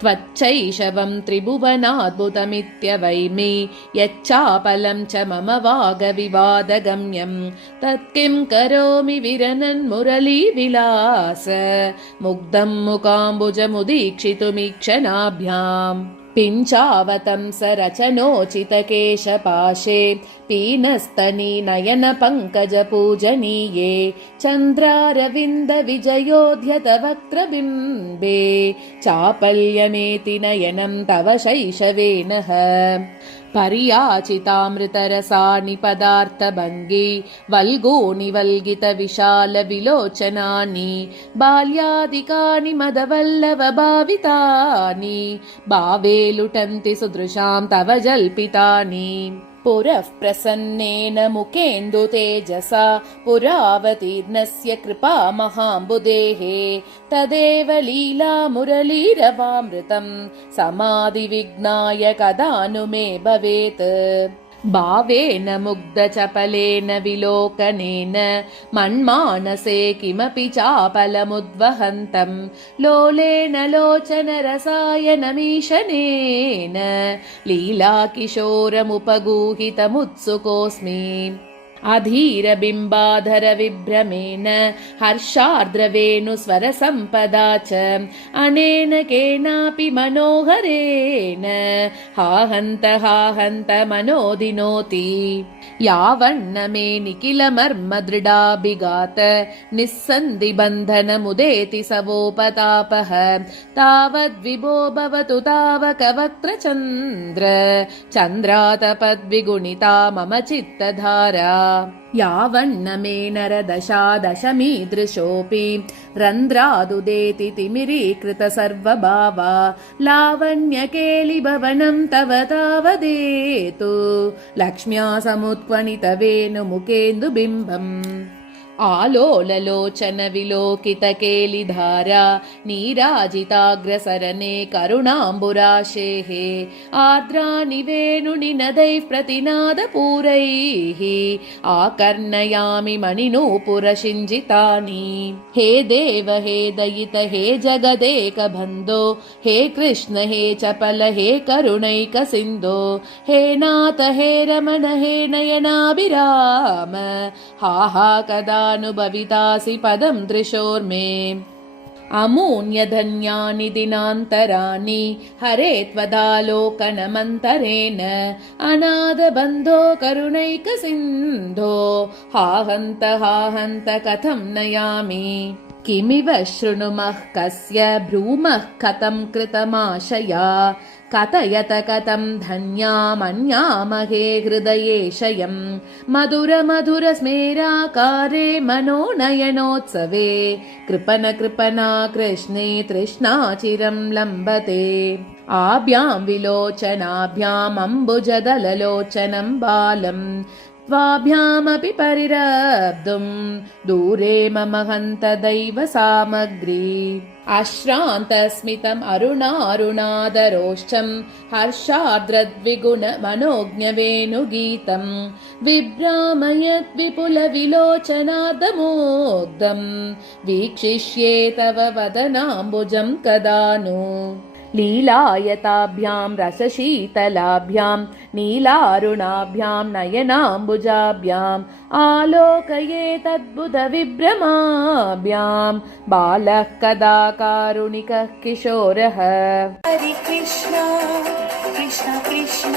त्वच्चैषवं त्रिभुवनाद्भुतमित्यवैमि यच्चापलं च मम वागविवादगम्यं तत्किं करोमि विरनन्मुरलीविलास मुग्धं मुकाम्बुजमुदीक्षितुमीक्षणाभ्याम् पिञ्चावतंसरचनोचितकेशपाशे पीनस्तनी नयनपङ्कजपूजनीये चन्द्रारविन्दविजयोऽध्यत वक्त्रबिम्बे चापल्यमेति नयनं तव शैशवेनः पर्याचितामृतरसानि पदार्थभङ्गी वल्गूनि वल्गितविशालविलोचनानि बाल्यादिकानि मदवल्लभभावितानि भावे लुटन्ति सुदृशां तव जल्पितानि पुरः प्रसन्नेन मुखेन्दु तेजसा पुरावतीर्णस्य कृपा महाम्बुदेः तदेव लीला मुरलीरवामृतं समाधिविघ्नाय कदा नु मे भवेत् भावेन मुग्धचपलेन विलोकनेन मन्मानसे किमपि चापलमुद्वहन्तं लोलेन लोचनरसायनमीशनेन लीलाकिशोरमुपगूहितमुत्सुकोऽस्मि अधीरबिम्बाधरविभ्रमेण हर्षार्द्रवेणुस्वरसम्पदा च अनेन केनापि मनोहरेण हाहन्त हाहन्त मनोदिनोति यावन्न मे निखिलमर्मदृढाभिघात निस्सन्धिबन्धनमुदेति सवोपतापः तावद्विभो भवतु तावकवक्त्रचन्द्र चन्द्रातपद्विगुणिता मम चित्तधारा यावन्न मे नरदशादशमीदृशोऽपि रन्ध्रादुदेति तिमिरीकृत सर्वभावा लावण्यकेलिभवनं तव तावदेतु लक्ष्म्या समुत्क्वणितवेणुमुखेन्दुबिम्बम् आलोललोचन विलोकितकेलिधारा नीराजिताग्रसरणे करुणाम्बुराशेः आर्द्राणि वेणुनि नदैः प्रतिनादपूरैः आकर्णयामि मणिनूपुरशिञ्जितानि हे देव हे दयित हे जगदेकबन्धो हे कृष्ण हे चपल हे करुणैकसिन्धो हे नाथ हे रमण हे नयनाभिराम हा हा कदा नुभवितासि पदं दृशोर्मे अमून्यधन्यानि दिनान्तराणि हरे त्वदालोकनमन्तरेण अनादबन्धो करुणैकसिन्धो हाहन्त हाहन्त कथं नयामि किमिव शृणुमः कस्य ब्रूमः कथं कृतमाशया कथयत कथं धन्यामन्यामहे हृदयेशयं मधुर मधुर स्मेराकारे मनोनयनोत्सवे कृपन कृपना कृष्णे तृष्णाचिरं लम्बते आभ्यां विलोचनाभ्याम् अम्बुजदललोचनं बालम् त्वाभ्यामपि परिरब्धुं दूरे मम हन्त दैव सामग्री अश्रान्तस्मितम् अरुणारुणादरोष्ठं हर्षार्द्रद्विगुण मनोज्ञवेणुगीतं विभ्रामयत् विपुलविलोचनादमोग्धं वीक्षिष्ये तव वदनाम्बुजं कदा नु लीलायताभ्यां रसशीतलाभ्यां नीलारुणाभ्यां नयनाम्बुजाभ्याम् आलोकये तद्बुधविभ्रमाभ्यां बालः कदा कारुणिकः किशोरः हरे कृष्ण कृष्ण कृष्ण